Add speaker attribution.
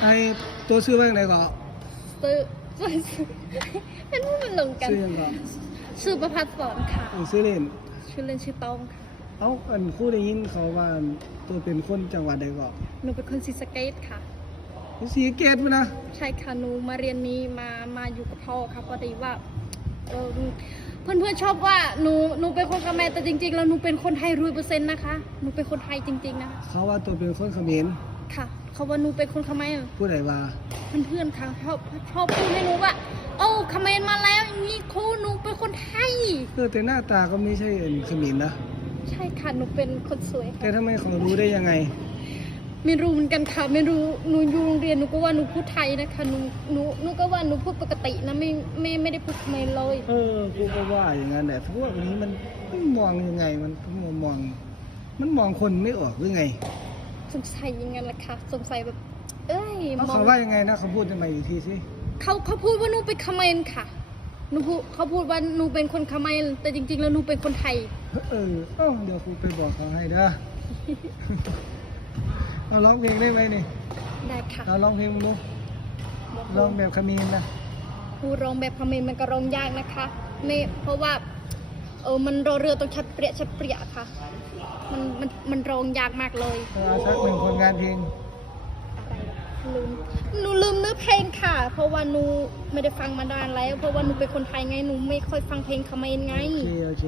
Speaker 1: ไอตัวซื้อว่าไงก็
Speaker 2: ซื้อซื้อซื้อเป็นผู้มันลงกัน
Speaker 1: ซื้อยังก็
Speaker 2: ชื่อประพัฒสอนค่ะ
Speaker 1: เออซื้อเล่น
Speaker 2: ชื่อเล่นชื่อตองค่ะ
Speaker 1: เอ้าอันคู่ได้ยินเขาว่าตัวเป็นคนจังหวัดใดก็
Speaker 2: หนูเป็นคนศรีสะเกษค่ะ
Speaker 1: สีเกตมั้ยนะ
Speaker 2: ใช่ค่ะหนูมาเรียนนี้มามาอยู่กับพ่อค่ะพอดีว่าเออเพื่อนเพื่อนๆชอบว่าหนูหนูเป็นคนกะแมแต่จริง ๆ แล้วหนูเป็นคนไทยร้อยเปอร์เซ็นต์นะคะหนูเป็นคนไทยจริงๆนะคะ
Speaker 1: เขาว่าตัวเป็นคนเขมร
Speaker 2: ค่ะ เขาว่าหนูเป็นคนเขมร
Speaker 1: ผู้ใดว่า
Speaker 2: เพื่อนๆค่ะชอบชอบพูดให้หนูว่าโอ้เขมรมาแล้วอย่างนี้ครูหนูเป็นคนไทย
Speaker 1: เออแต่หน้าตาก็ไม่ใช่เขมรนะ
Speaker 2: ใช่ค่ะหนูเป็นคนสวย
Speaker 1: แต่
Speaker 2: ค่ะ
Speaker 1: ทำไมเขารู้ได้ยังไง
Speaker 2: ไม่รู้เหมือนกันค่ะ ไม่รู้หนูอยู่โรงเรียนหนูก็ว่าหนูพูดไทยนะคะหนูหนูหนูก็ว่าหนูพูดปกตินะไม่ไม่ไม่ได้พูดเขมรเลย
Speaker 1: เออกูก็ว่าอย่างนั้นแหละพวกนี้มันมันมองยังไงมันมันมอง มันมองคนไม่ออกหรือไง
Speaker 2: สงสัยอยังไงล่ะค่ะสงสัยแบบ เอ้ย
Speaker 1: เขา
Speaker 2: มอง
Speaker 1: เขาว่ายังไงนะเขาพูดยังไงอีกทีสิ
Speaker 2: เขาเขาพูดว่าหนูเป็นเขมรค่ะหนูพูดเขาพูดว่าหนูเป็นคนเขมรแต่จริง ๆ แล้วหนูเป็นคนไทย
Speaker 1: เออเอ้าเดี๋ยวครูไปบอกเขาให้เด้อ เราร้องเพลงได้ไหมนี่
Speaker 2: ได้ค่ะ
Speaker 1: เราร้องเพลงมึงดูร้องแบบเขมรนะ
Speaker 2: ผู้ร้องแบบเขมรมันก็ร้องยากนะคะไม่เพราะว่าเออมันรอเรือต้องชัดเปรี้ยชัดเปรี้ยค่ะ มันมันมันร้องยากมากเลย
Speaker 1: เอาสักหนึ่งผลงานเพลง
Speaker 2: ลืมหนูลืมเนื้อเพลงค่ะ เพราะว่าหนูไม่ได้ฟังมานานแล้ว เพราะว่าหนูเป็นคนไทยไงหนูไม่ค่อยฟังเพลงเขมรไง
Speaker 1: โอเคโอเค